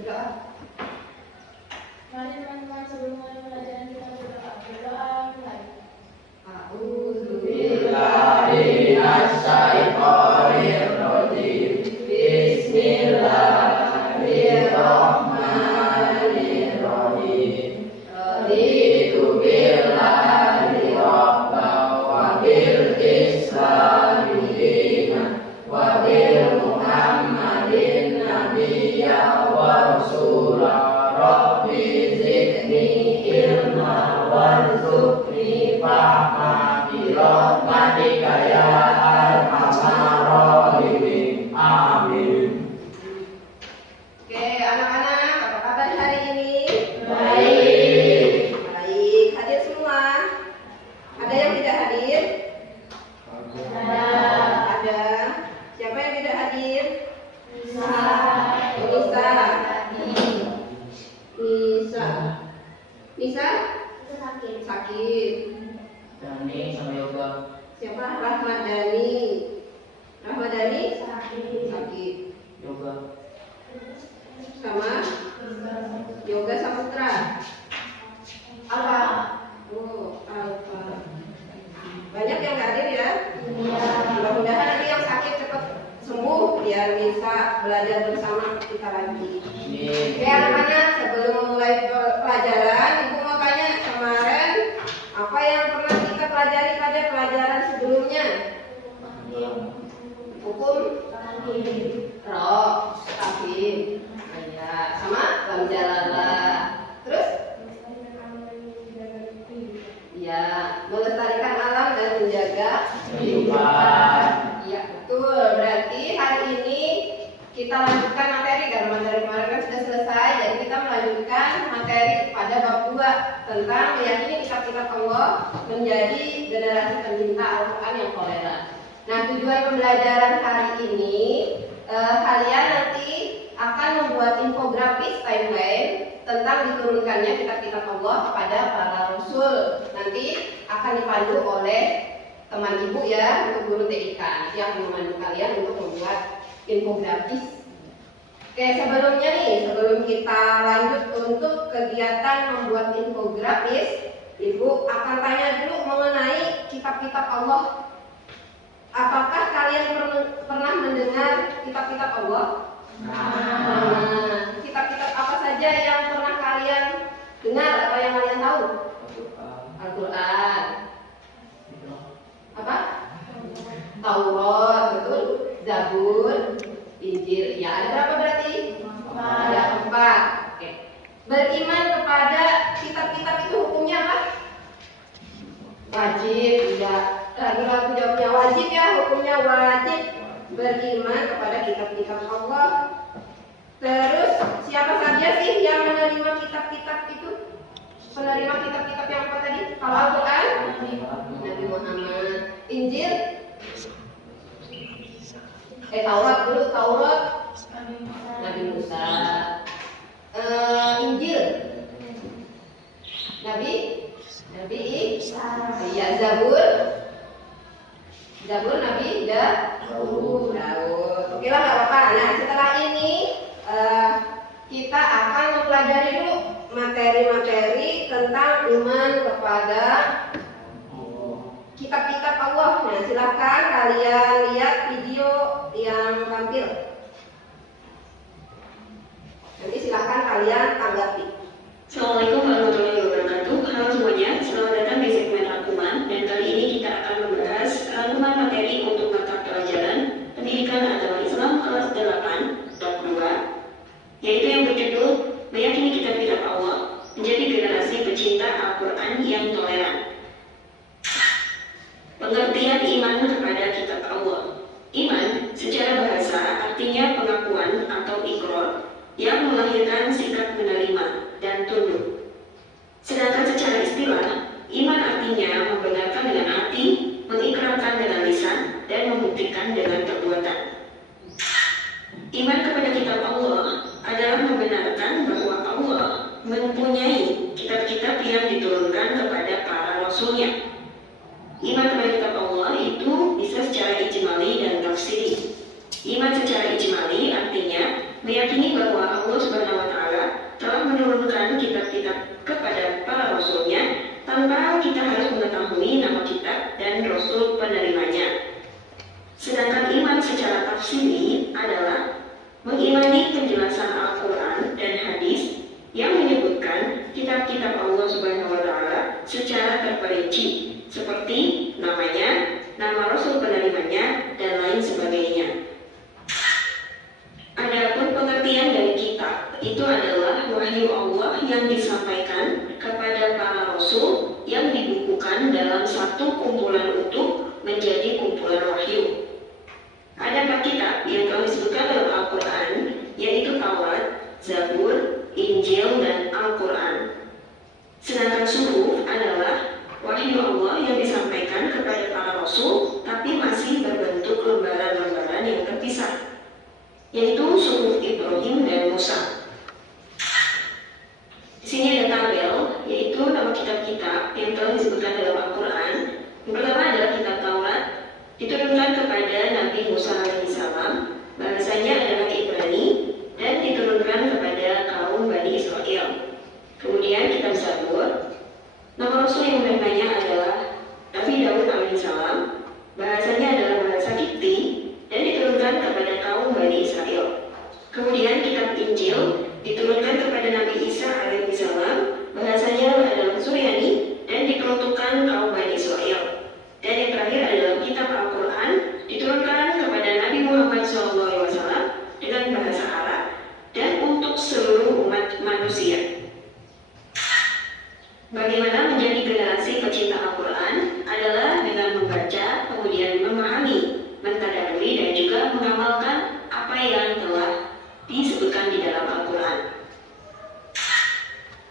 Berdoa. Mari teman-teman sebelum mulai pelajaran kita berdoa. Berdoa mulai. A'udzubillahi minasyaitonir rajim. Bismillahirrahmanirrahim. Raditu billahi rabban wa bil islami dinan wa bil Muhammadin nabiyyan wa rasulan. Rabbi zidni ilma warzuqni fahma bi rahmatika ya arhamar rahimin. Amin. Oke, anak-anak, apa kabar hari ini? Baik. Baik, hadir semua? Ada yang tidak hadir? Ada. Siapa yang tidak hadir? Nisa. Sakit. Dani sama Yoga. Siapa? Rahmadani. Sakit. Yoga. Sama Yoga Saputra. Alfa. Oh, Alfa. Banyak yang hadir ya? Mudah-mudahan nanti yang sakit cepat sembuh biar bisa belajar bersama kita lagi. Oke anak-anak, sebelum mulai pelajaran, Ibu mau tanya kemarin apa yang pernah kita pelajari pada pelajaran sebelumnya? Hukum roh, kafir, ya, sama lamjalalah. Terus? Ya, melestarikan alam dan menjaga kehidupan. Iya betul. Berarti hari ini kita lanjutkan materi karena materi kemarin kan sudah selesai. Jadi kita melanjutkan materi pada bab 2 tentang meyakini kitab-kitab Allah menjadi generasi pencinta Al-Quran yang toleran. Nah, tujuan pembelajaran hari ini kalian nanti akan membuat infografis timeline tentang diturunkannya kitab-kitab Allah kepada para rasul. Nanti akan dipandu oleh teman ibu ya, untuk guru TIK. Nanti akan memandu kalian untuk membuat infografis. Oke, sebelumnya nih, sebelum kita lanjut untuk kegiatan membuat infografis, ibu akan tanya dulu mengenai kitab-kitab Allah. Apakah kalian pernah mendengar kitab-kitab Allah? Nah, kitab-kitab apa saja yang pernah kalian dengar atau yang kalian tahu? Al-Quran. Apa? Taurat, betul. Zabur, Injil. Ya, ada berapa berarti? Ada 4. Oke. Beriman kepada kitab-kitab itu hukumnya apa? Wajib. Ya, ragu-ragu jawabnya wajib ya. Hukumnya wajib beriman kepada kitab-kitab Allah. Terus siapa saja sih yang menerima kitab-kitab itu? Penerima kitab-kitab yang apa tadi? Kalau Al-Quran, Nabi Muhammad. Injil, Taurat dulu, Taurat, Nabi Musa. Injil, Nabi Isa. Ya, Zabur Nabi Daud. Oke lah, nggak apa-apa. Nah, setelah ini kita akan mempelajari dulu materi-materi tentang iman kepada kitab-kitab Allah. Nah, silakan kalian lihat video yang tampil. Nanti silakan kalian tanggapi. Assalamualaikum warahmatullahi wabarakatuh. Halo semuanya, selamat datang di segmen rangkuman. Dan kali ini kita akan membahas rangkuman materi untuk mata pelajaran Pendidikan Agama Islam kelas 8 bab 2, yaitu yang berjudul Meyakini Kitab-Kitab Allah Menjadi Generasi Pecinta Al-Quran yang Toleran. Pengertian iman kepada kitab Allah. Iman secara bahasa artinya pengakuan atau ikrar yang melahirkan sikap menerima dan tunduk. Sedangkan secara istilah, iman artinya membenarkan dengan hati, mengikrarkan dengan lisan, dan membuktikan dengan perbuatan. Iman kepada kitab Allah adalah membenarkan bahwa Allah mempunyai kitab-kitab yang diturunkan kepada para rasulnya. Iman kepada kitab Allah itu bisa secara ijmali dan tafsiri. Iman secara ijmali artinya meyakini bahwa Allah Subhanahu wa Ta'ala telah menurunkan kitab-kitab kepada para rasulnya tanpa kita harus mengetahui nama kitab dan rasul penerimanya. Sedangkan iman secara tafsiri adalah mengimani penjelasan Al-Quran dan hadis yang menyebutkan kitab-kitab Allah Subhanahu wa Ta'ala secara terperinci, seperti namanya, nama rasul penerimanya, dan lain sebagainya. Adapun pengertian dari kitab itu adalah wahyu Allah yang disampaikan kepada para rasul yang dibukukan dalam satu kumpulan utuh menjadi kumpulan wahyu. Ada 4 kitab yang telah disebutkan dalam Al-Quran, yaitu Taurat, Zabur, Injil, dan Al-Quran. Sedangkan suhuf adalah wahyu Allah yang disampaikan kepada para rasul tapi masih berbentuk lembaran-lembaran yang terpisah, yaitu suhuf Ibrahim dan Musa. Di sini ada tabel, yaitu nama kitab-kitab yang telah disebutkan dalam Al-Quran. Yang pertama adalah kitab Taurat, diturunkan kepada Nabi Musa alaihissalam, bahasanya adalah Ibrani, dan diturunkan kepada kaum Bani Israel. Kemudian kitab Zabur, nama rasul yang menerimanya adalah Nabi Daud alaihissalam, bahasanya adalah bahasa Kipti, dan diturunkan kepada kaum Bani Israel. Kemudian kitab Injil diturunkan kepada Nabi Isa alaihissalam, bahasanya adalah Suryani, dan diperuntukkan kaum Bani Israel. Dan yang terakhir adalah kitab Al-Quran, diturunkan kepada Nabi Muhammad SAW dengan bahasa Arab dan untuk seluruh umat manusia. Bagaimana menjadi generasi pecinta Al-Quran adalah dengan membaca, kemudian memahami, mentadabburi, dan juga mengamalkan apa yang telah disebutkan di dalam Al-Quran.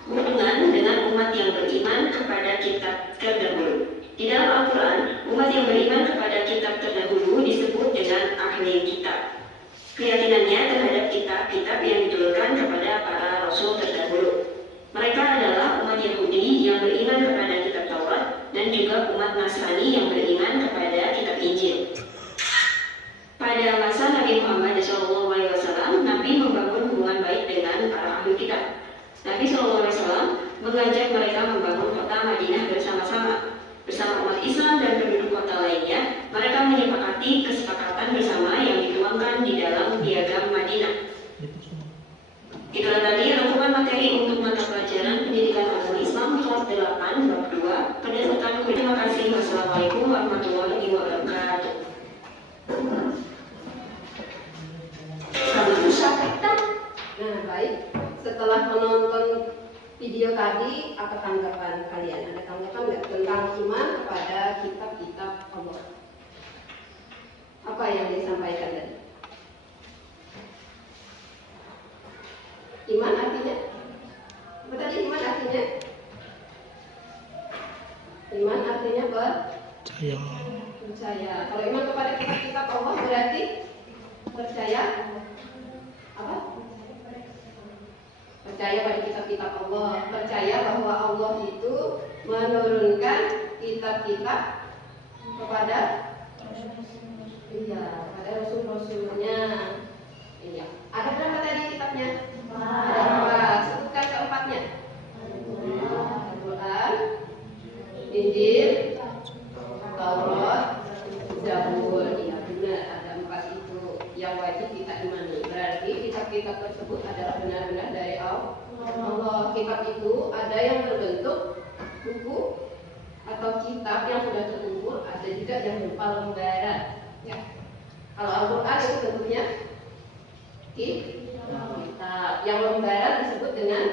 Hubungan dengan umat yang beriman kepada kitab terdahulu. Di dalam Al-Quran, umat yang beriman kepada kitab terdahulu disebut dengan ahli kitab. Keyakinannya terhadap kitab-kitab yang diturunkan kepada para rasul terdahulu. Mereka adalah umat Yahudi yang beriman kepada kitab Taurat dan juga umat Nasrani yang beriman kepada kitab Injil. Pada masa Nabi Muhammad SAW, Nabi membangun hubungan baik dengan para ahli kitab. Nabi SAW mengajak mereka membangun kota Madinah bersama-sama. Bersama umat Islam dan penduduk kota lainnya, mereka menyepakati kesepakatan bersama yang dituangkan di dalam Piagam Madinah. Itulah tadi rangkuman materi untuk mata pelajaran Pendidikan Agama Islam kelas 8 bab 2 berdasarkan kuliah. Terima kasih. Wassalamualaikum warahmatullahi wabarakatuh. Nah, baik. Setelah menonton video tadi, apa tanggapan kalian? Ada tanggapan nggak tentang iman kepada kitab-kitab Allah? Apa yang disampaikan tadi? Iman artinya? Apa tadi iman artinya? Iman artinya percaya. Kalau iman kepada kitab-kitab Allah berarti percaya apa? Percaya pada kitab-kitab Allah, percaya bahwa Allah itu menurunkan kitab-kitab kepada rasul-rasulnya. Iya. Ada berapa tadi kitabnya? Ada 4. Sebutkan keempatnya. Al-Quran, Injil, Taurat, Zabur. Iya benar, ada 4 itu yang wajib kita imani. Berarti kitab-kitab tersebut adalah benar-benar dari Allah. Kitab itu ada yang berbentuk buku atau kitab yang sudah terkumpul, ada juga yang berupa lembaran. Ya. Kalau Al-Quran itu bentuknya kitab. Yang lembaran disebut dengan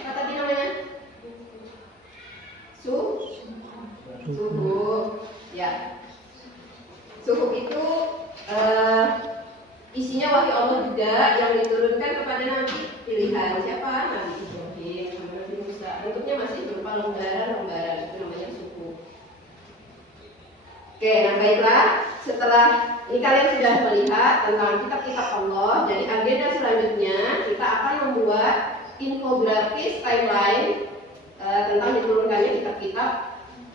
apa tadi namanya? Suhuf. Ya. Suhuf itu isinya wahyu Allah juga yang diturunkan kepada Nabi pilihan. Siapa? Nabi Ibrahim sama Nabi Musa. Bentuknya masih berupa lembaran-lembaran, itu namanya suhuf. Oke, nah baiklah. Setelah ini kalian sudah melihat tentang kitab-kitab Allah. Jadi agenda selanjutnya kita akan membuat infografis timeline tentang diturunkannya kitab-kitab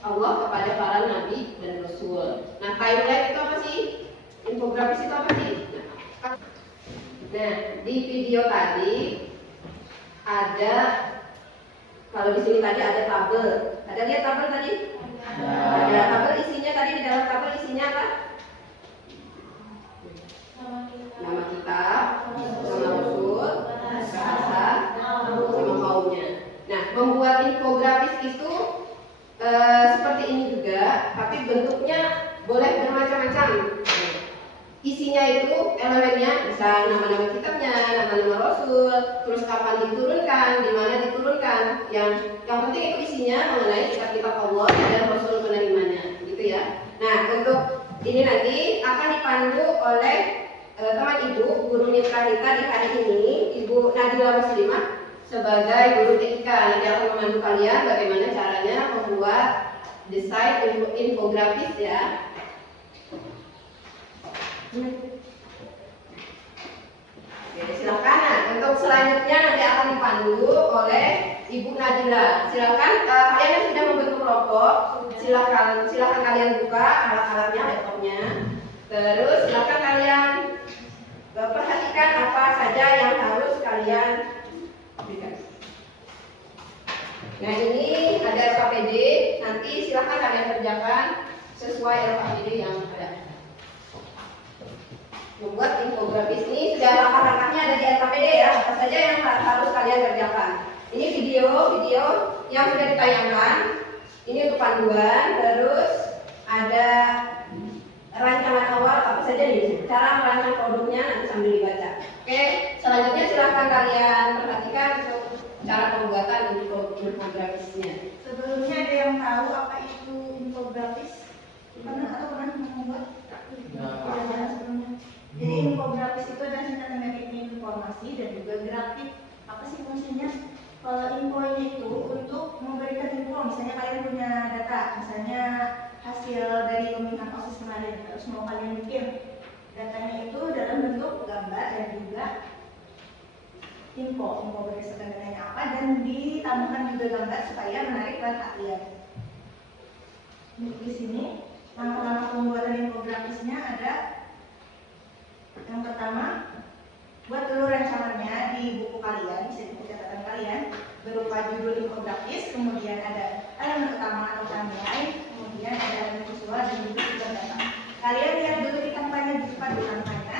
Allah kepada para nabi dan rasul. Nah, timeline itu apa sih? Infografis itu apa sih? Nah, Nah, di video tadi ada, kalau di sini tadi ada tabel. Ada lihat tabel tadi? Ada tabel, isinya tadi di dalam tabel isinya apa? Nama kita, nama Rasul, bahasa, sama kaumnya. Nah, membuat infografis itu seperti ini juga, tapi bentuknya boleh bermacam-macam. Isinya itu elemennya bisa nama-nama kitabnya, nama-nama Rasul, terus kapan diturunkan, di mana diturunkan. Yang penting itu isinya mengenai kitab-kitab Allah dan Rasul penerimanya, gitu ya. Nah, untuk ini nanti akan dipandu oleh teman ibu, guru mitra kita di hari ini, Ibu Nadila Muslimah sebagai guru TIK. Nanti akan memandu kalian bagaimana caranya membuat desain infografis ya. Oke, silakan. Nah, untuk selanjutnya nanti akan dipandu oleh Ibu Nadila. Silakan, kalian yang sudah membentuk kelompok, silakan kalian buka alat-alatnya, laptopnya. Terus silakan kalian perhatikan apa saja yang harus kalian berikan. Nah, ini ada LKPD. Nanti silakan kalian kerjakan sesuai LKPD yang ada. Membuat infografis ini sudah langkah-langkahnya ada di LKPD ya. Apa saja yang harus kalian kerjakan. Ini video yang sudah ditayangkan. Ini untuk panduan. Terus ada rancangan awal apa saja nih. Cara merancang produknya nanti sambil dibaca. Oke, selanjutnya silahkan kalian perhatikan untuk cara pembuatan infografisnya. Sebelumnya ada yang tahu apa itu infografis? Pernah membuat? Tidak sebelumnya. Jadi infografis itu adalah singkatan dari informasi dan juga grafik. Apa sih fungsinya? Kalau infonya itu untuk memberikan info, misalnya kalian punya data, misalnya hasil dari pemilihan OSIS kemarin, terus mau kalian bikin datanya itu dalam bentuk gambar dan juga info berdasarkan datanya apa, dan ditambahkan juga gambar supaya menarik perhatian. Di sini langkah-langkah pembuatan infografisnya ada. Yang pertama, buat dulu rancangannya di buku kalian, bisa di buku catatan kalian, berupa judul infografis, kemudian ada elemen utama atau timeline, kemudian ada elemen visual dan juga tujuan data. Kalian lihat dulu di kampanye, di depan di kampanye.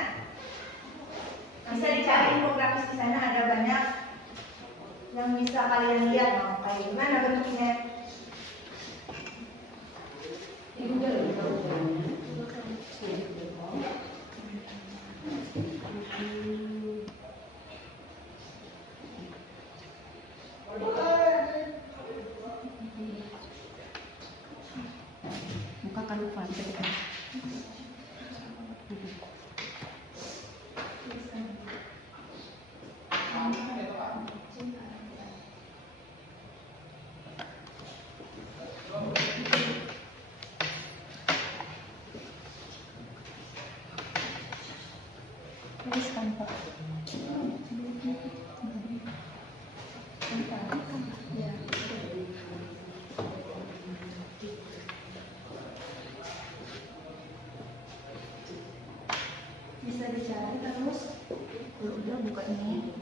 Bisa dicari infografis di sana, ada banyak yang bisa kalian lihat, mau kayak gimana bentuknya. Di Google. Buka Canva. Tulis Canva. Ya. Bisa dicari terus. Udah buka ini.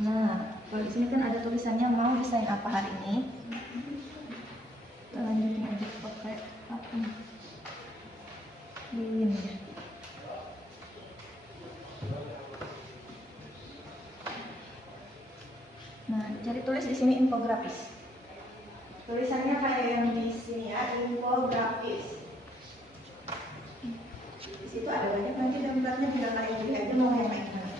Nah, kalau di sini kan ada tulisannya mau desain apa hari ini. Kita lanjutin aja pakai apa? Ini. Nah, jadi tulis di sini infografis. Tulisannya kayak yang di sini ya, infografis. Di situ ada banyak nanti gambarnya, tinggal kalian pilih aja mau yang kayak gimana.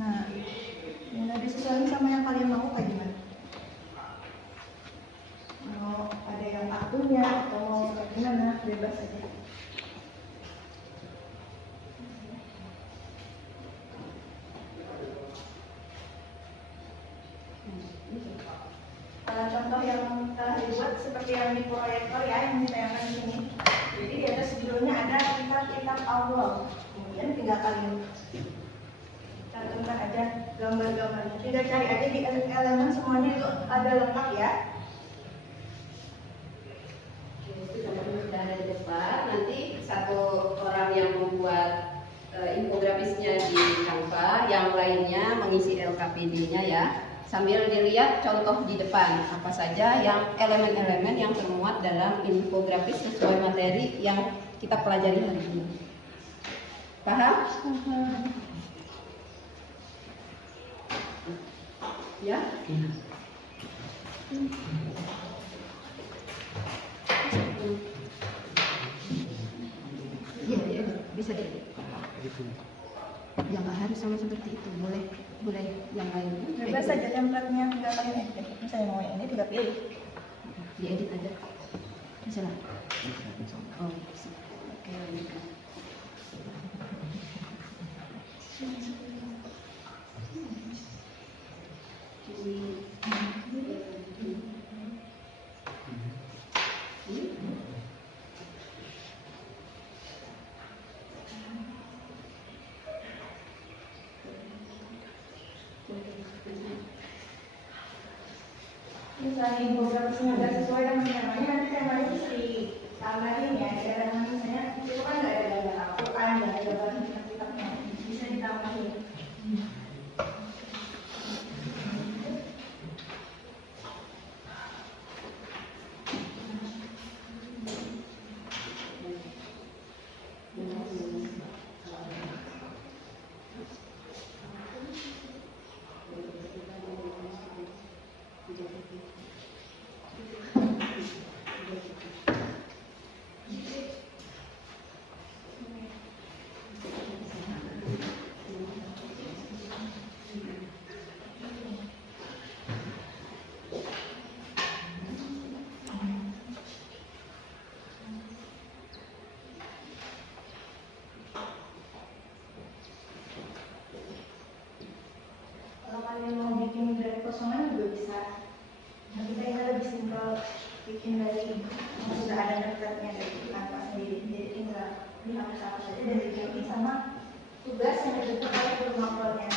Nah, ini disesuaikan sama yang kalian mau kayak gimana. Mau ada yang kartunnya atau mau kayak gimana, bebas aja. Contoh yang telah dibuat seperti yang di proyektor ya, yang ditayangkan di sini. Jadi di atas judulnya ada kitab-kitab Allah. Kemudian tinggal kalian cantumkan aja gambar-gambarnya. Tinggal cari aja di elemen, semuanya itu ada lengkap ya. KPD-nya ya. Sambil dilihat contoh di depan, apa saja yang elemen-elemen yang termuat dalam infografis sesuai materi yang kita pelajari hari ini. Paham? Ya? Iya, bisa deh. Yang nggak harus sama seperti itu, boleh yang lain. Bebas saja template-nya, tinggal kalian edit. Misalnya mau yang ini tinggal pilih. Diedit aja. Bisa lah. Oh, bisa. Oke, lanjutkan. Misalnya infografisnya nggak sesuai dengan temanya, nanti temanya bisa ditambahin ya. Karena misalnya itu kan nggak ada gambar Al-Quran, nggak ada gambar kitab-kitabnya, bisa ditambahin. Kalau kalian mau bikin dari kosongan juga bisa. Nah, kita ini lebih simpel bikin dari yang sudah ada template-nya dari kanvas sendiri. Jadi tinggal dihapus apa saja dan diganti sama tugas yang ditentukan oleh guru mapelnya.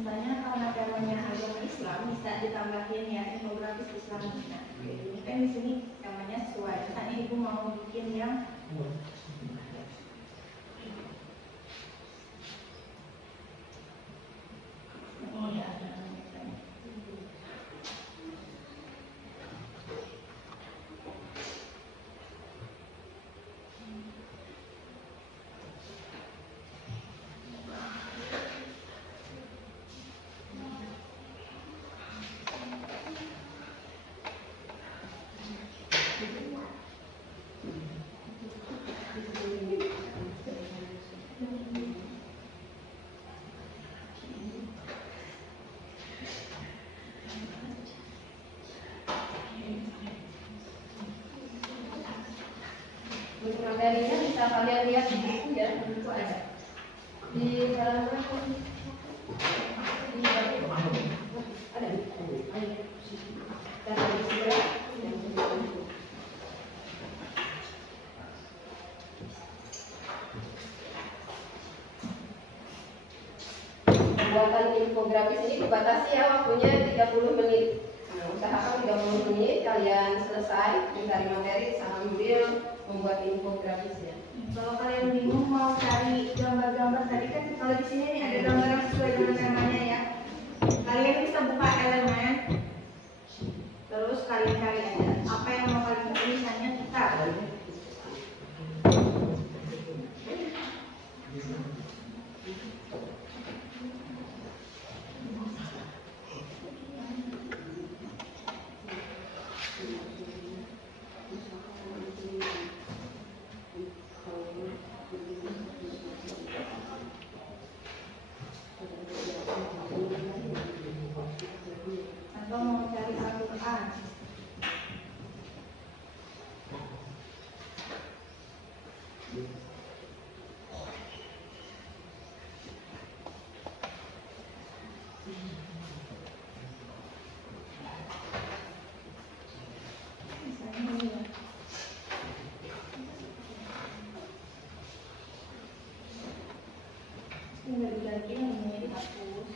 Misalnya karena temanya agama Islam bisa ditambahin ya infografis Islam. Nah, ini kan di sini temanya sesuai. Misalnya ibu mau bikin yang ini ya. Untuk materinya bisa kalian lihat di buku ya, di buku ada. Di halaman ada. Dan di sebelah pembuatan infografis ini dibatasi ya waktunya 30 menit. Nah, usahakan 30 menit kalian selesai mencari materi sambil membuat infografisnya. Kalau kalian bingung mau cari gambar-gambar tadi kan kalau di sini nih ada gambar yang sesuai dengan temanya ya. Kalian bisa buka elemen, terus kalian cari aja apa yang mau kalian cari, misalnya kita. Atau mau cari Al-Quran. Misalnya ini ya. Ini nggak diganti, namanya dihapus.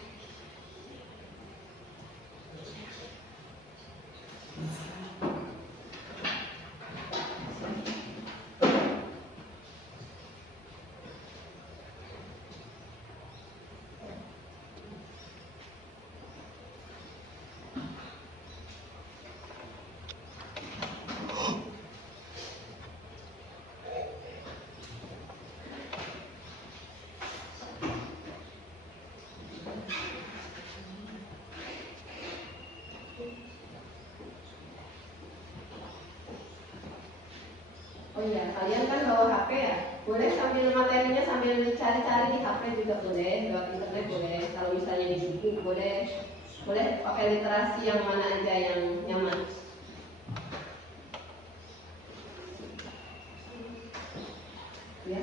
Oh iya, kalian kan bawa HP ya? Boleh sambil materinya sambil cari-cari di HP juga boleh, lewat internet boleh. Kalau misalnya di buku boleh pakai literasi yang mana aja yang nyaman. Ya.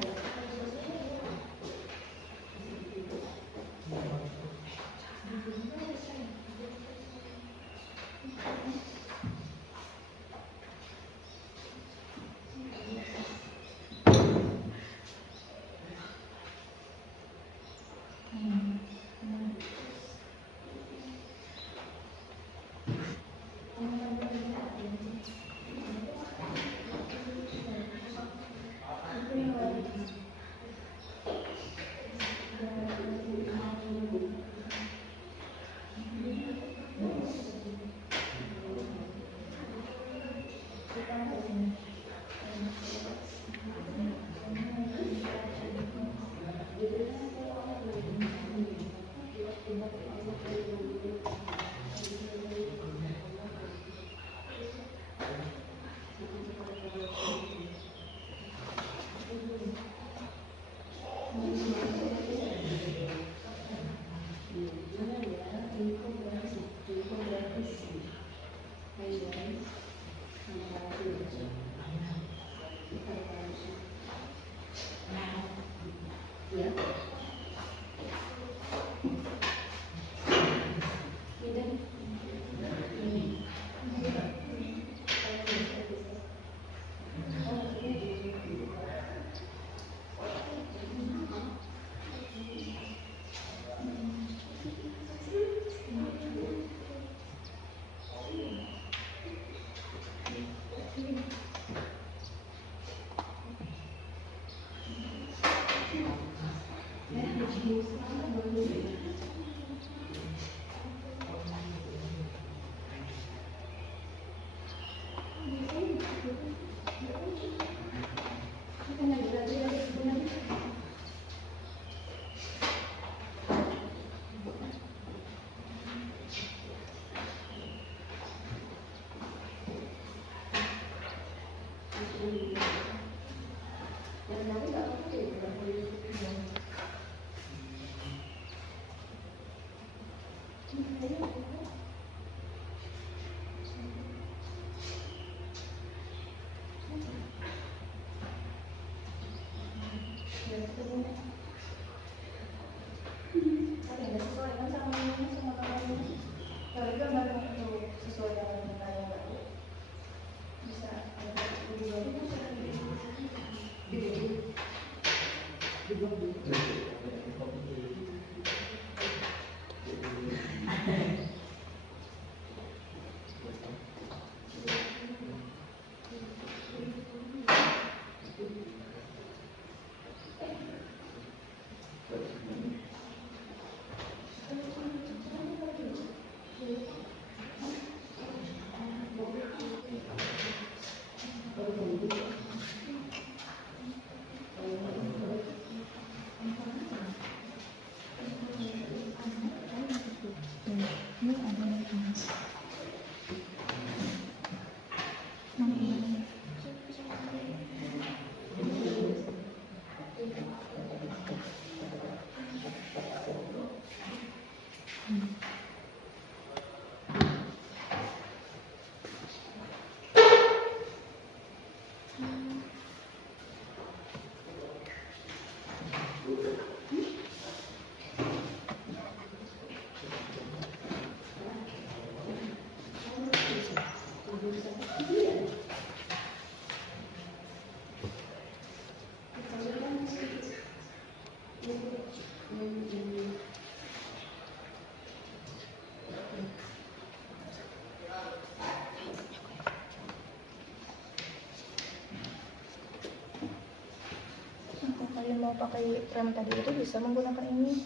kalian mau pakai frame tadi itu bisa menggunakan ini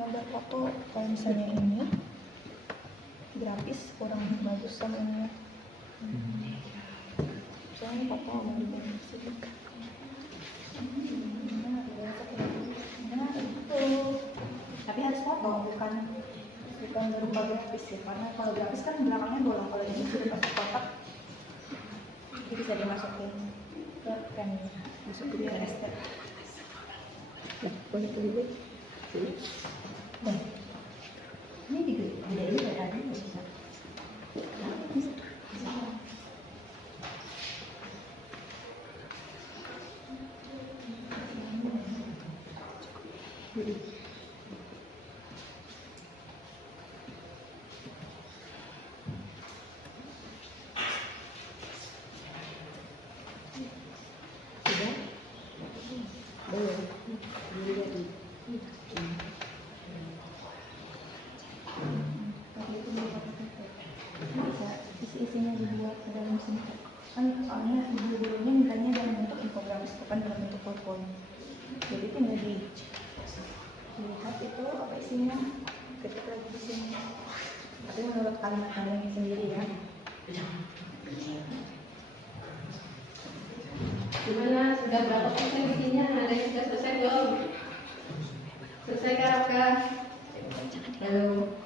gambar foto. Kalau misalnya ini grafis kurang bagus sama ini, soalnya foto mau dibangun situ. Nah itu, tapi harus foto bukan berupa grafis ya, karena kalau grafis kan belakangnya bolong, kalau ini sudah pakai kotak jadi bisa dimasukin ke frame, masuk ke PST. Boleh dulu. Nah, ini juga ini ada bisa. Isi-isinya dibuat ke dalam sini kan, soalnya dulu-dulunya mintanya dalam bentuk infografis, bukan dalam bentuk PowerPoint. Jadi tinggal dilihat itu apa isinya, ketik lagi di sini. Tapi menurut kalimat-kalimatnya sendiri ya. Gimana? Sudah berapa persen isinya? Ada yang sudah selesai belum? Selesai Raka? Belum.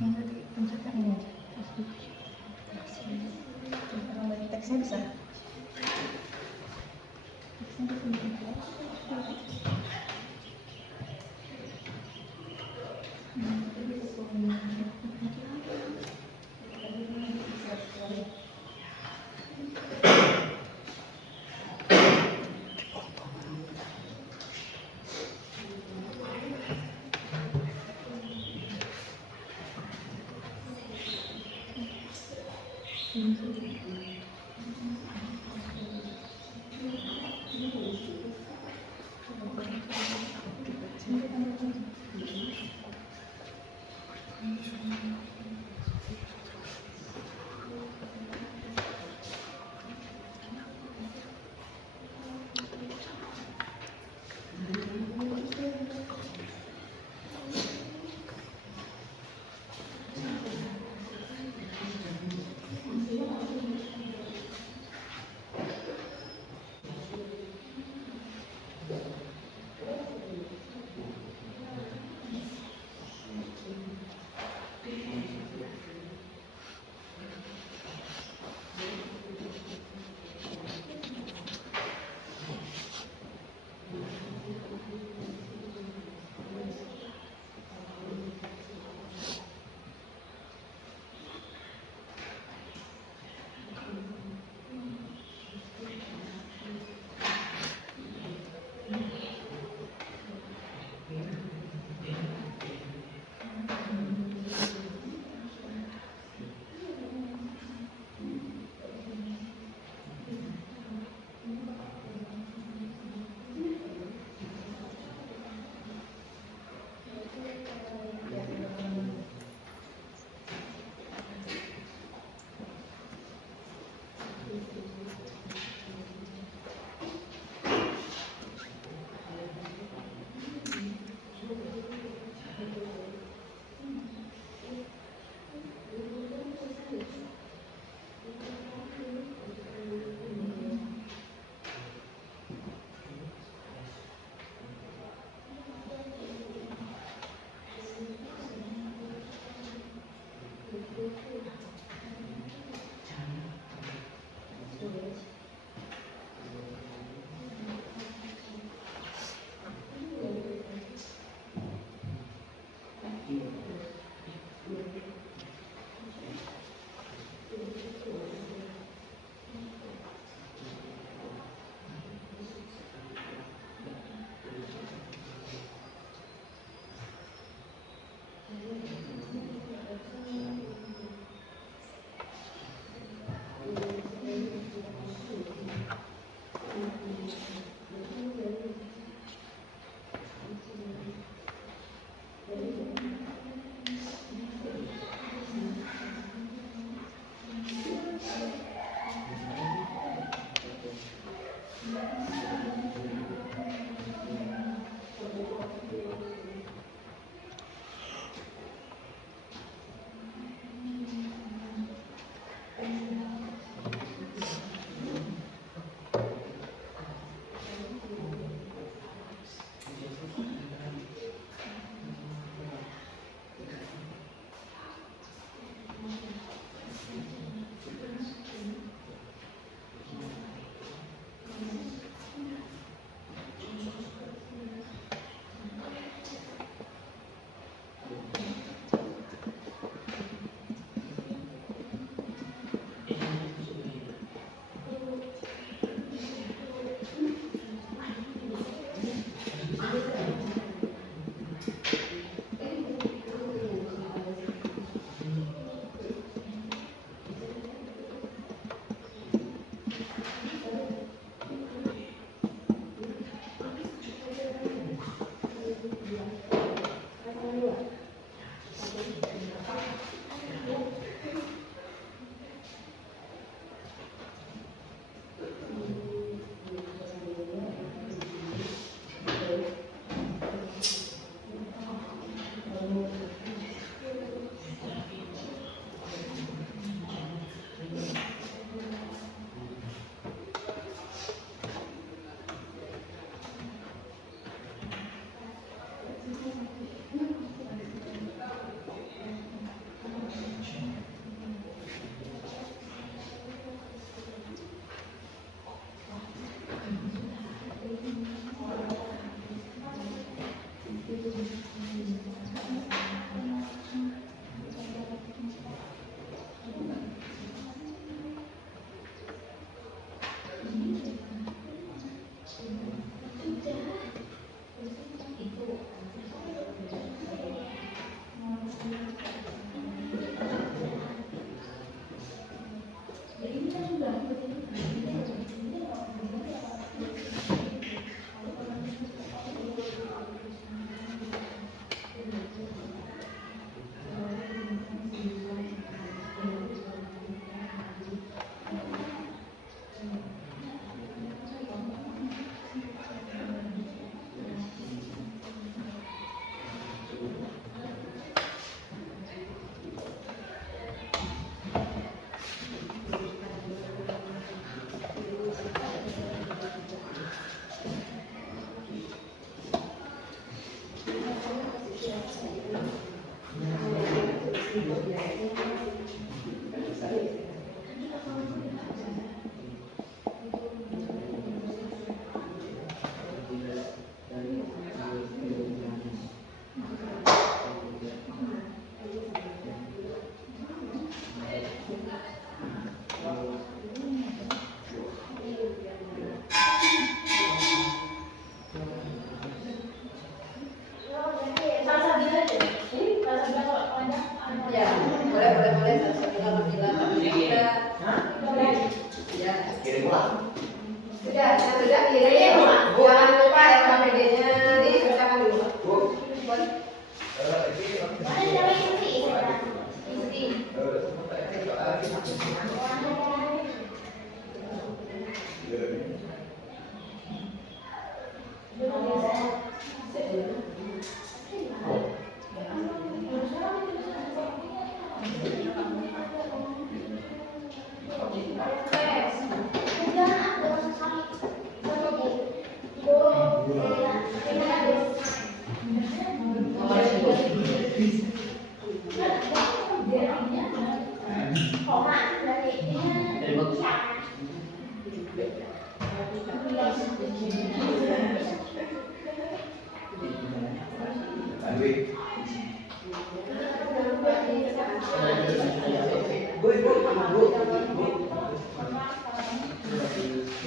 Tinggal dipencetkan ini aja. Kalau dari teksnya bisa. Teksnya bisa.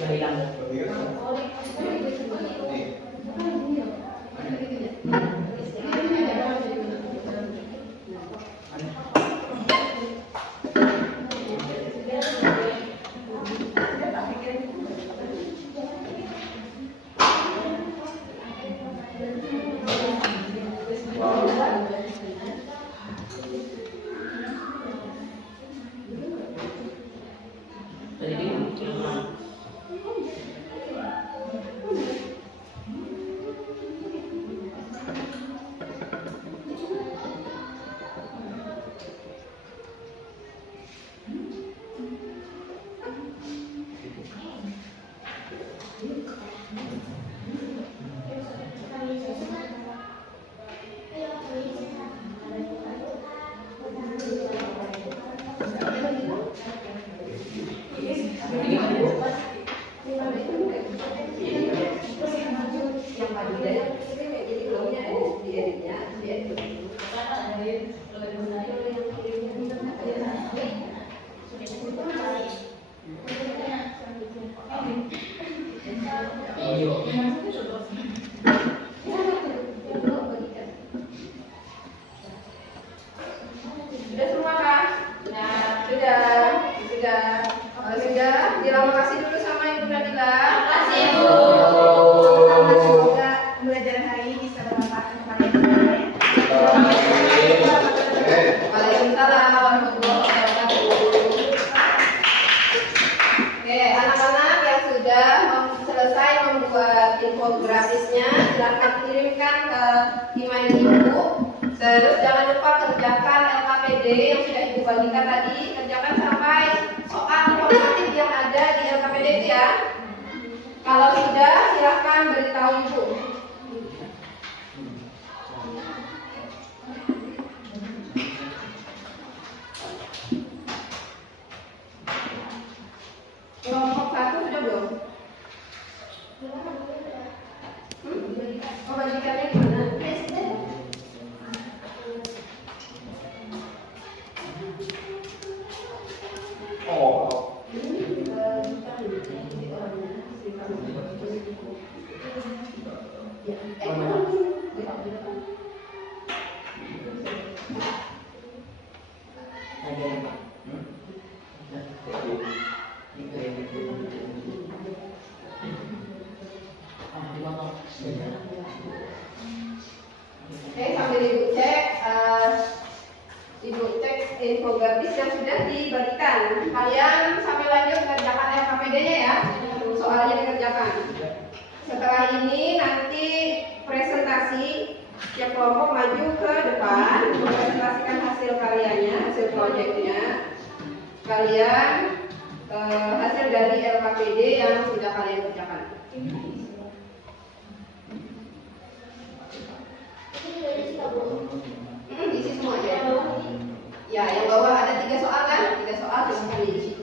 Yang hilang. Tadi Sudah semua kan? Sudah. Kalau sudah, bilang makasih dulu sama Ibu Nadila. Makasih, Bu. Semoga pembelajaran hari ini bisa bermanfaat kepada kalian. Waalaikumsalam warahmatullahi wabarakatuh. Oke, anak-anak yang sudah selesai membuat infografisnya, silakan kirimkan ke email Ibu. Terus jangan lupa kerjakan LKPD yang sudah Ibu bagikan tadi, kerjakan sampai soal informatif yang ada di LKPD itu ya. Kalau sudah, silakan beritahu Ibu. Kelompok 1 sudah belum? Oh, bagikannya gimana? Oke, sambil Ibu cek infografis yang sudah dibagikan. Kalian sambil lanjut kerjakan LKPD-nya ya. Soalnya dikerjakan. Setelah ini nanti presentasi, setiap kelompok maju ke depan mempresentasikan hasil karyanya, hasil proyeknya. Kalian hasil dari LKPD yang sudah kalian kerjakan. Diisi semua ya. Ya, yang bawah ada 3 soal kan? 3 soal silahkan diisi.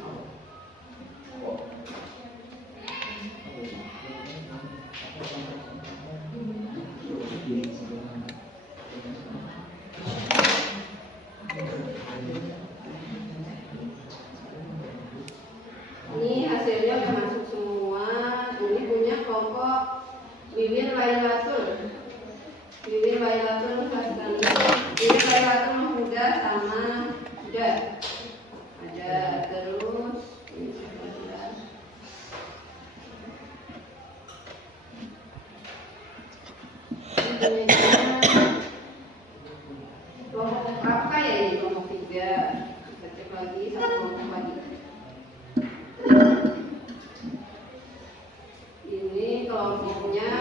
Ini hasilnya udah masuk semua. Ini punya kelompok Wiwin Lailatul. Wiwin Lailatul Wiwin Lailatul Mahmuda sama sudah ada. Terus ini sudah. Ini kelompok apa ya ini? Kelompok 3. Kita cek lagi satu kelompok lagi. Ini kelompoknya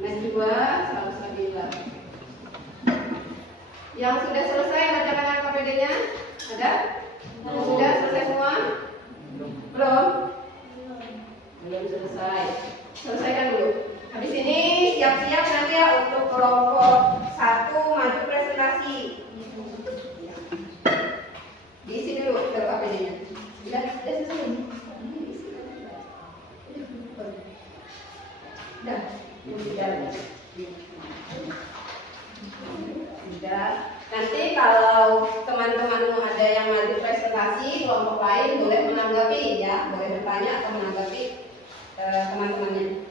Najwa Salsabila. Yang sudah selesai bacakan LKPD-nya? Ada? Sudah selesai semua? Belum? Belum selesai. Selesaikan dulu. Habis ini siap-siap nanti ya untuk kelompok 1 maju presentasi. Diisi dulu LKPD-nya. Sudah selesai. Sudah. Sudah. Nanti kalau teman-temanmu ada yang maju presentasi kelompok lain boleh menanggapi ya, boleh bertanya atau menanggapi teman-temannya.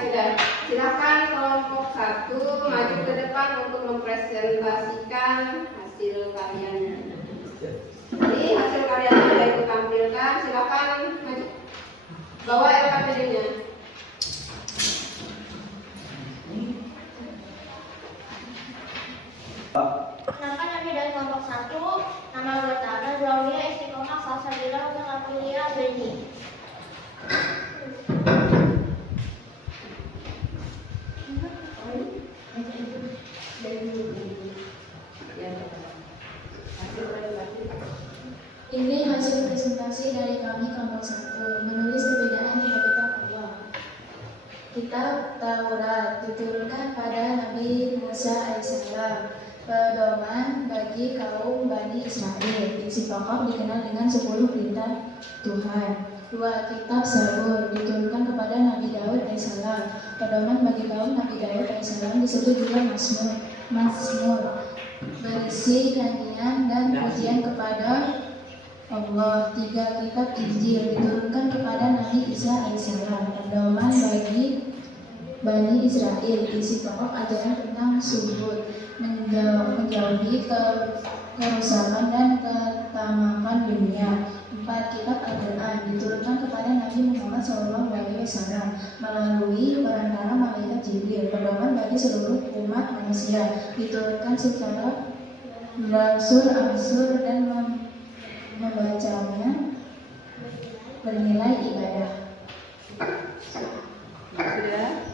Sudah. Silakan kelompok 1 maju ke depan untuk mempresentasikan hasil karyanya. Jadi hasil karyanya sudah ikut tampilkan. Silakan maju. Bawa LKPD-nya. Kenapa nanti dari kelompok 1 nama pertama Zaulia Istiqomah Salsabila Zakaria Beni. Ini hasil presentasi dari kami kelompok 1 menulis perbedaan kitab Allah. Kitab Taurat diturunkan pada Nabi Musa alaihissalam, pedoman bagi kaum Bani Israel. Isi pokok dikenal dengan 10 perintah Tuhan. 2. Kitab Zabur diturunkan kepada Nabi Daud alaihissalam, pedoman bagi kaum Nabi Daud alaihissalam, disebut juga Mazmur, berisi nyanyian dan pujian kepada Allah. 3. Kitab Injil diturunkan kepada Nabi Isa alaihissalam, pedoman bagi Bani Israel. Isi pokok ajaran tentang subur, menjauhi kerusakan dan ketamakan dunia. 4. Kitab Al-Quran diturunkan kepada Nabi Muhammad SAW melalui perantara malaikat Jibril, pedoman bagi seluruh umat manusia. Diturunkan secara berangsur-angsur dan membacanya bernilai ibadah. Sudah.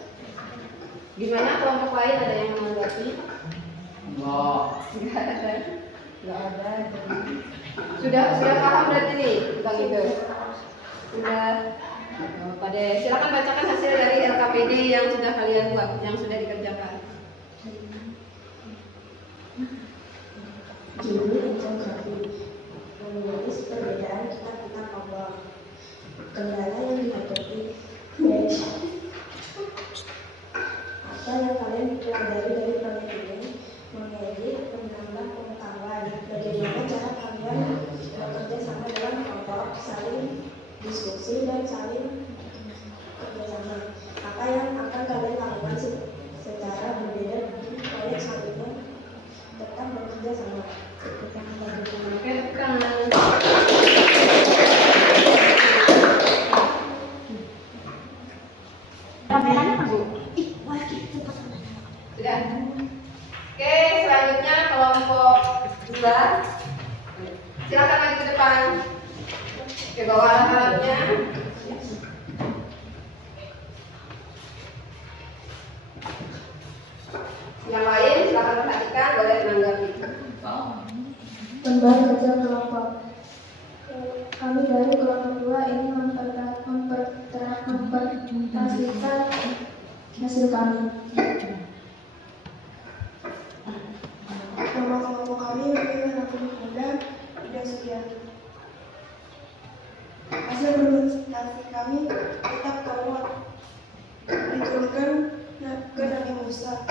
Gimana kelompok lain, ada yang menanggapi? Enggak ada. Sudah paham berarti nih tentang itu. Sudah. Pada silakan bacakan hasil dari LKPD yang sudah kalian buat, yang sudah dikerjakan. Judul infografik menulis perbedaan kitab-kitab Allah. Kendala yang dihadapi. Apa yang kalian pelajari dari proyek ini? Mengedit, menambah pengetahuan. Bagaimana cara kalian bekerja sama dalam kelompok, saling diskusi dan saling kerjasama. Apa yang akan kalian lakukan secara berbeda di proyek selanjutnya? Tetap bekerja sama. Oke, tekan. Sudah. Oke, selanjutnya kelompok 2. Silakan maju ke depan. Oke, bawa alat-alatnya. Yang lain silakan perhatikan, boleh menanggapi. Kembali kerja kelompok. Kami dari kelompok 2 ini mempresentasikan hasil kami. Nama kelompok kami memilih Ratu Muda Ida Sugiarto. Hasil presentasi kami kitab Taurat diturunkan ke Nabi Musa.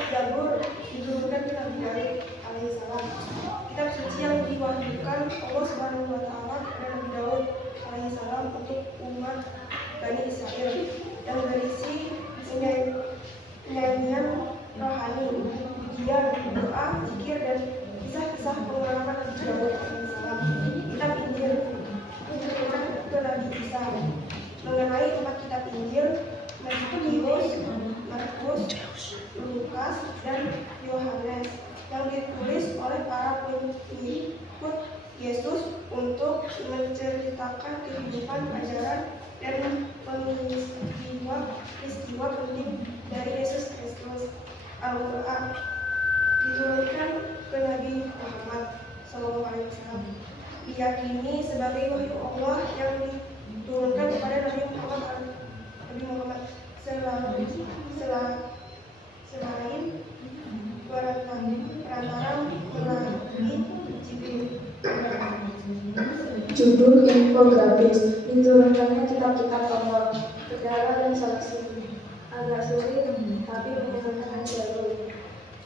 kitab Zabur diturunkan ke Nabi Daud alaihissalam. Kitab suci yang diwahyukan Allah Subhanahu wa taala kepada Nabi Daud alaihissalam untuk umat Bani Israel yang berisi nyanyian rohani, pujian, doa, zikir dan kisah-kisah pengalaman Nabi Daud alaihissalam. Kitab Injil diturunkan ke Nabi Isa. Mengenai 4 kitab Injil, Matius, Markus, Lukas, dan Yohanes yang ditulis oleh para pengikut Yesus untuk menceritakan kehidupan, ajaran, dan peristiwa penting dari Yesus Kristus. Al-Quran diturunkan ke Nabi Muhammad SAW. Diyakini sebagai wahyu Allah yang diturunkan kepada Nabi Muhammad selain perantara melalui Jibril. Judul infografis. Diturunkannya kitab-kitab Allah. Kendala dan solusi. Agak sulit, tapi menyenangkan jalur.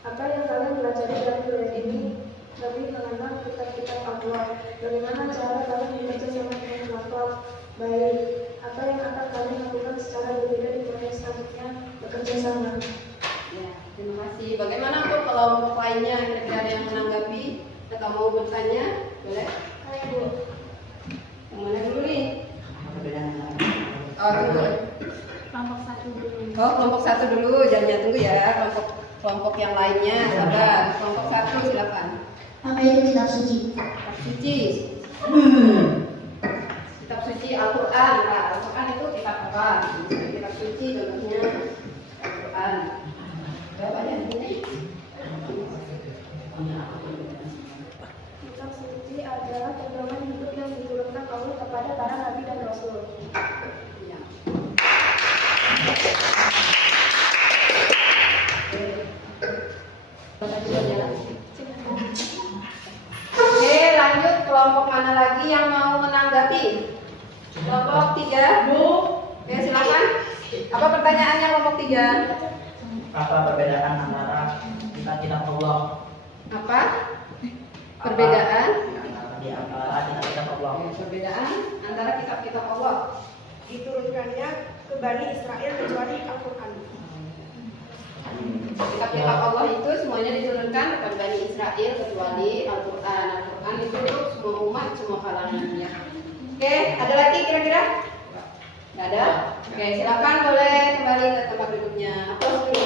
Apa yang kalian pelajari dari proyek ini? Lebih mengenal kitab-kitab Allah. Bagaimana cara kalian bekerja sama dengan kelompok? Baik. Apa yang akan kalian lakukan secara berbeda di proyek selanjutnya? Bekerja sama. Ya, terima kasih. Bagaimana untuk kelompok lainnya? Kira-kira ada yang menanggapi atau mau bertanya? Boleh? Saya Bu. Yang mana dulu nih? Oh, tunggu. Kelompok 1 dulu. Oh, kelompok 1 dulu. Jangan tunggu ya. Kelompok yang lainnya. Sabar. Kelompok 1 silakan. Apa itu kitab suci? Kitab suci. Kitab suci Al-Quran. Nah, Al-Quran itu kitab apa? Kitab suci contohnya Al-Quran. Jawabannya di sini. Kitab suci adalah pedoman hidup yang diturunkan Allah kepada para nabi dan rasul. Ya. Oke, lanjut kelompok mana lagi yang mau menanggapi? Kelompok 3, Bu. Oke, silakan. Apa pertanyaannya kelompok 3? Apa perbedaan antara kitab-kitab Allah? Apa? Perbedaan? Di antara kitab-kitab Allah. Oke, perbedaan antara kitab-kitab Allah. Diturunkannya ke Bani Israel kecuali Al-Quran. Kitab-kitab Allah itu semuanya diturunkan kepada Bani Israel kecuali Al-Quran. Al-Quran itu untuk semua umat, semua kalangan ya. Oke, ada lagi kira-kira? Nggak ada? Oke, silakan boleh kembali ke tempat duduknya. Aplaus dulu.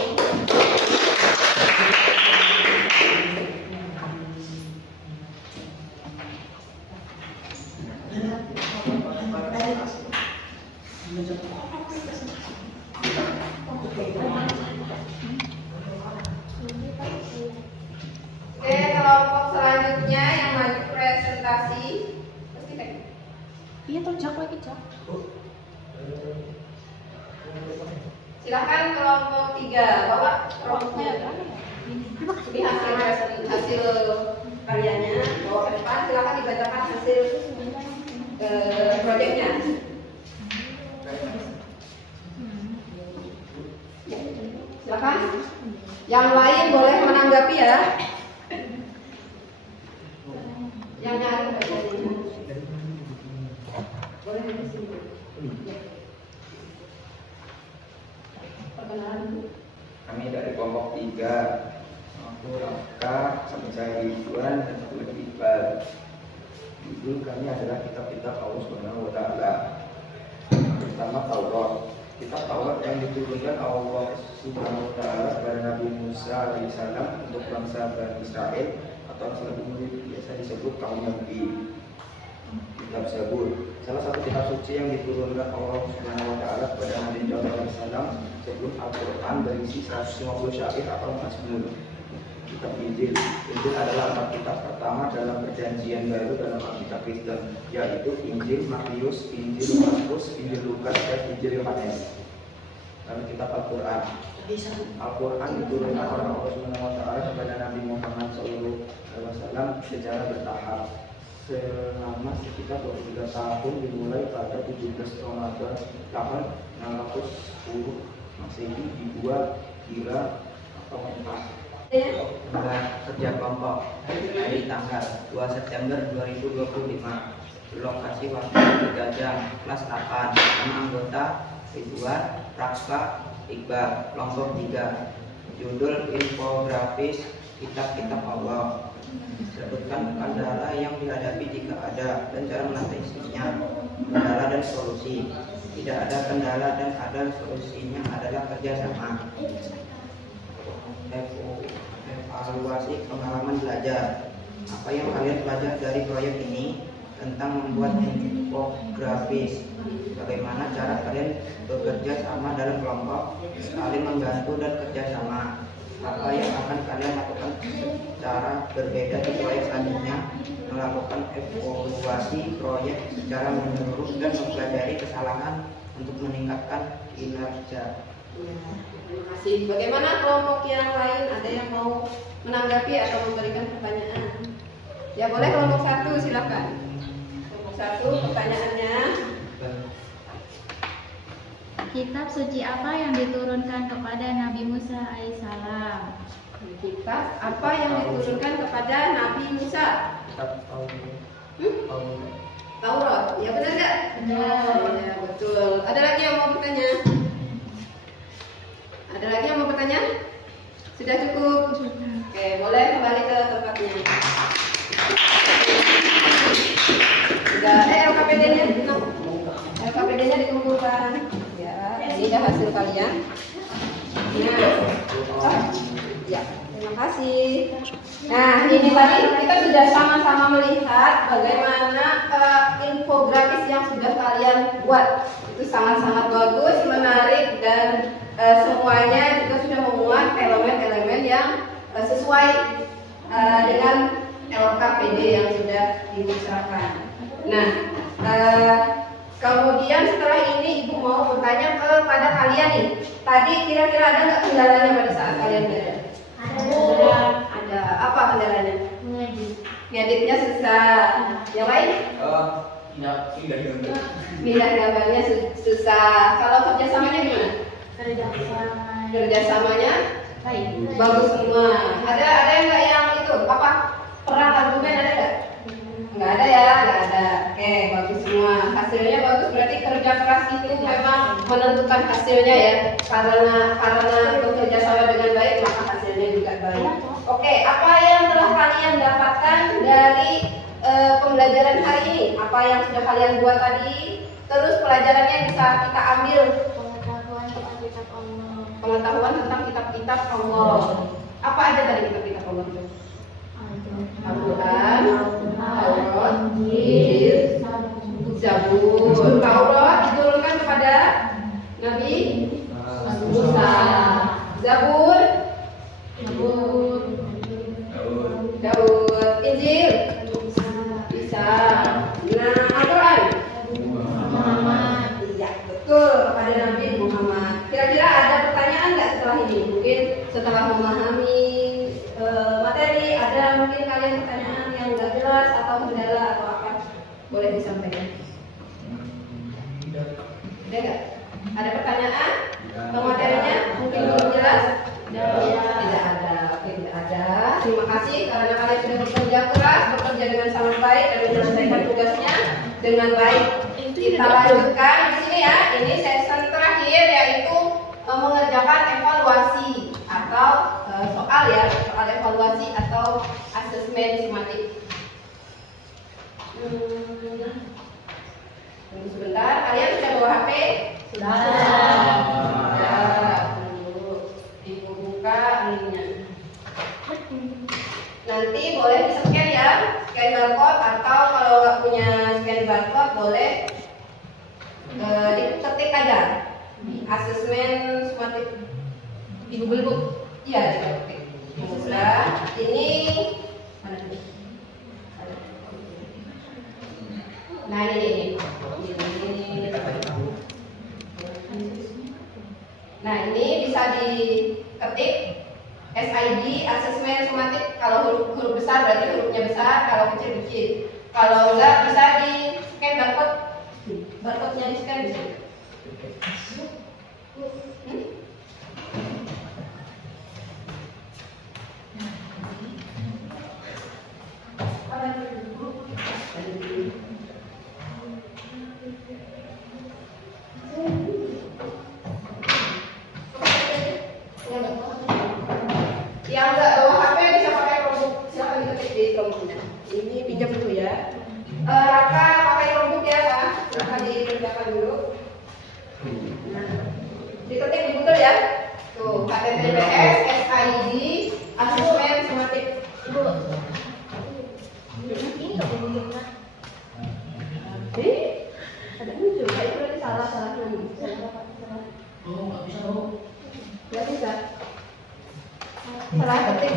Oke, kelompok selanjutnya yang maju presentasi. Iya tuh jak lagi jak. Silakan kelompok 3 bawa kelompoknya berapa ya? Ini hasil karyanya bawa ke depan. Silakan dibacakan hasil proyeknya. Silakan. Yang lain boleh menanggapi ya. Yang nyari bacanya. Boleh di sini. Perkenalan dulu. Kami dari kelompok 3. Aku Raka, sama saya Ridwan dan satu lagi Iqbal. Judul kami adalah kitab-kitab Allah Subhanahu wa taala. Pertama Taurat. Kitab Taurat yang diturunkan Allah Subhanahu wa taala kepada Nabi Musa alaihissalam untuk bangsa Bani Israel atau lebih murid biasa disebut kaum Nabi. Kitab Zabur, salah satu kitab suci yang diturunkan Allah Subhanahu wa taala kepada Nabi Daud alaihissalam sebelum Al-Quran berisi 150 syair atau mazmur. Kitab Injil. Injil adalah 4 kitab pertama dalam perjanjian baru dalam Alkitab Kristen, yaitu Injil Matius, Injil Markus, Injil Lukas, dan Injil Yohanes. Lalu kitab Al-Quran. Al-Quran diturunkan oleh Allah Subhanahu wa taala kepada Nabi Muhammad SAW secara bertahap selama sekitar 23 tahun dimulai pada 17 Ramadan tahun 610 Masehi dibuat kira kelompok 4. Ya. Gambar kerja kelompok hari tanggal 2 September 2025. Lokasi waktu 3 jam. Kelas 8. Nama anggota Ridwan, Raka, Iqbal. Kelompok 3. Judul infografis kitab-kitab Allah. Sebutkan kendala yang dihadapi jika ada dan cara mengatasinya. Kendala dan solusi. Tidak ada kendala dan ada solusinya adalah kerjasama. Evaluasi pengalaman belajar. Apa yang kalian belajar dari proyek ini? Tentang membuat infografis. Bagaimana cara kalian bekerja sama dalam kelompok, saling membantu dan kerjasama. Apa yang akan kalian lakukan secara berbeda di proyek selanjutnya? Melakukan evaluasi proyek secara menyeluruh dan mempelajari kesalahan untuk meningkatkan kinerja. Terima kasih. Bagaimana kelompok yang lain? Ada yang mau menanggapi atau memberikan pertanyaan? Ya boleh kelompok 1 silakan. Kelompok 1 pertanyaannya. Kitab suci apa yang diturunkan kepada Nabi Musa alaihissalam? Kitab apa yang diturunkan kepada Nabi Musa? Kitab Taurat. Ya benar nggak? Benar. Ya betul. Ada lagi yang mau bertanya? Ada lagi yang mau bertanya? Sudah cukup? Oke, boleh kembali ke tempatnya. Sudah, LKPD-nya? Nah, LKPD-nya dikumpulkan. Ya, ini dah hasil kalian. Nah, ya, terima kasih. Nah, ini tadi kita sudah sama-sama melihat bagaimana infografis yang sudah kalian buat. Itu sangat-sangat bagus, menarik, dan semuanya juga sudah memuat elemen-elemen yang sesuai dengan LKPD yang sudah dimusyawarahkan. Nah, kemudian setelah ini Ibu mau bertanya kepada kalian nih. Tadi kira-kira ada nggak kendalanya pada saat kalian belajar? Ada. Apa kendalanya? Ngeditnya susah. Yang lain? Pindah gambarnya susah. Kalau kerjasamanya gimana? Kerjasamanya bagus semua. Ada yang nggak yang itu apa? Perang argumen ada nggak? Nggak ada ya, nggak ada. Oke, bagus semua. Hasilnya bagus, berarti kerja keras itu memang menentukan hasilnya ya. Karena bekerja sama dengan baik maka hasilnya juga baik. Oke, apa yang telah kalian dapatkan dari pembelajaran hari ini? Apa yang sudah kalian buat tadi? Terus pelajarannya yang bisa kita ambil. Pengetahuan tentang kitab-kitab Allah. Apa aja dari kitab-kitab Allah itu? Al-Quran, Taurat, Injil, Zabur. Taurat diturunkan kepada Nabi Musa. Zabur, Daud. Injil, Isa. Nah, Al-Quran, Muhammad. Iya, betul, kepada Nabi Muhammad. Kira-kira ada pertanyaan nggak setelah ini? Mungkin setelah memahami materi, ada mungkin kalian pertanyaan yang nggak jelas atau kendala atau apa? Boleh disampaikan. Ada nggak? Ada pertanyaan? Atau materinya mungkin belum jelas? Tidak ada. Oke, tidak ada. Terima kasih karena kalian sudah bekerja keras, bekerja dengan sangat baik dan menyelesaikan tugasnya dengan baik. Kita lanjutkan di sini ya. Ini sesi terakhir yaitu mengerjakan evaluasi atau soal evaluasi atau asesmen sistematik. Tunggu sebentar, kalian sudah bawa HP? Sudah. Tunggu, Ibu buka linknya. Nanti boleh di scan ya, scan barcode atau kalau nggak punya scan barcode boleh diketik aja di asesmen sistematik di Google Book. Iya, diketik. Sudah. Ini mana ini? Nah ini. Nah ini bisa diketik SID asesmen sistematik. Kalau huruf besar berarti hurufnya besar, kalau kecil. Kalau enggak bisa di scan barcode. Barcode-nya di scan bisa.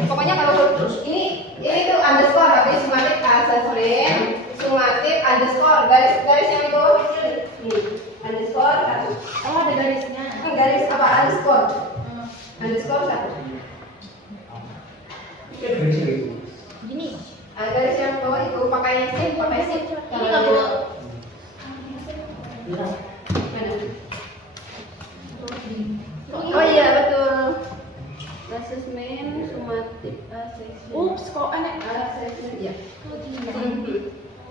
pokoknya kalau ini tuh underscore habis sumatif assessment, sumatif underscore garis yang itu underscore satu. Oh, ada garisnya. Garis apa underscore? Underscore satu. Gini. Garis yang bawah itu pakai sip. Ini nggak boleh. Mana? Oh iya betul. Assessment, sumatif assessment. Ups, kok aneh. Assessment ya.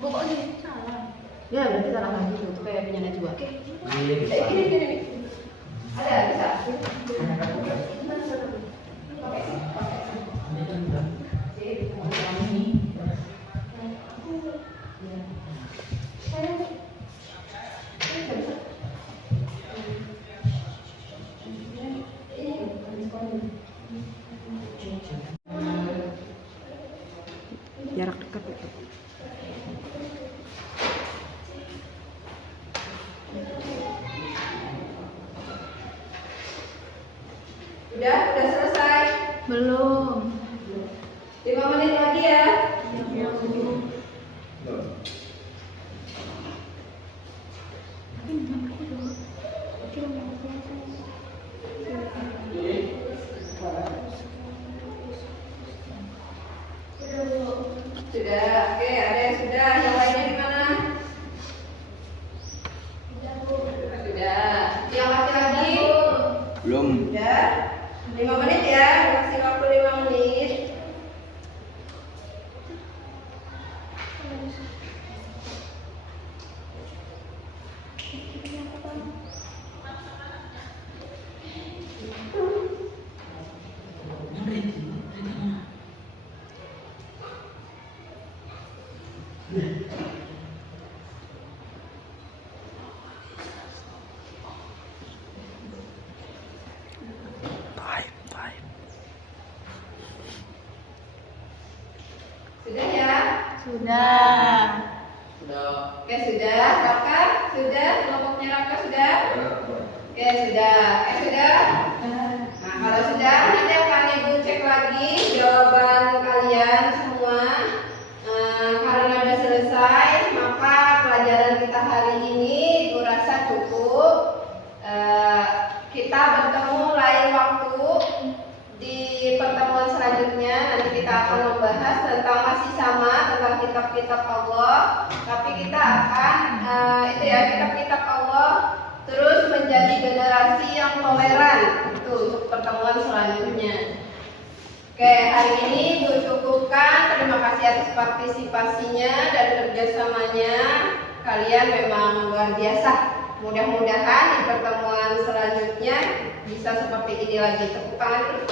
Pokoknya salah. Ya berarti salah lagi tuh. Itu kayak punya Najwa. Oke. Iya. Gini. Ada bisa. Jarak dekat ya. Udah selesai. Belum. 5 menit lagi ya. Sudah, oke, ada yang sudah, yang lainnya di mana? Sudah, yang laki-laki? Belum. Sudah, 5 menit ya, kasih waktu 5 menit. Sudah ya? Sudah. Oke, sudah. Raka, sudah? Kelompoknya Raka sudah? Oke, sudah. Sudah? Nah, kalau sudah, nanti akan Ibu cek lagi jawaban kalian semua. Karena sudah selesai, maka pelajaran kita hari ini Ibu rasa cukup. Kita bertemu lain waktu di pertemuan selanjutnya. Nanti kita akan membahas tentang masih sama tentang kitab-kitab Allah, tapi kita akan kitab-kitab Allah terus menjadi generasi yang toleran. Itu untuk pertemuan selanjutnya. Oke, hari ini Ibu cukupkan. Terima kasih atas partisipasinya dan kerjasamanya. Kalian memang luar biasa. Mudah-mudahan di pertemuan selanjutnya bisa seperti ini lagi. Tepuk tangan dulu.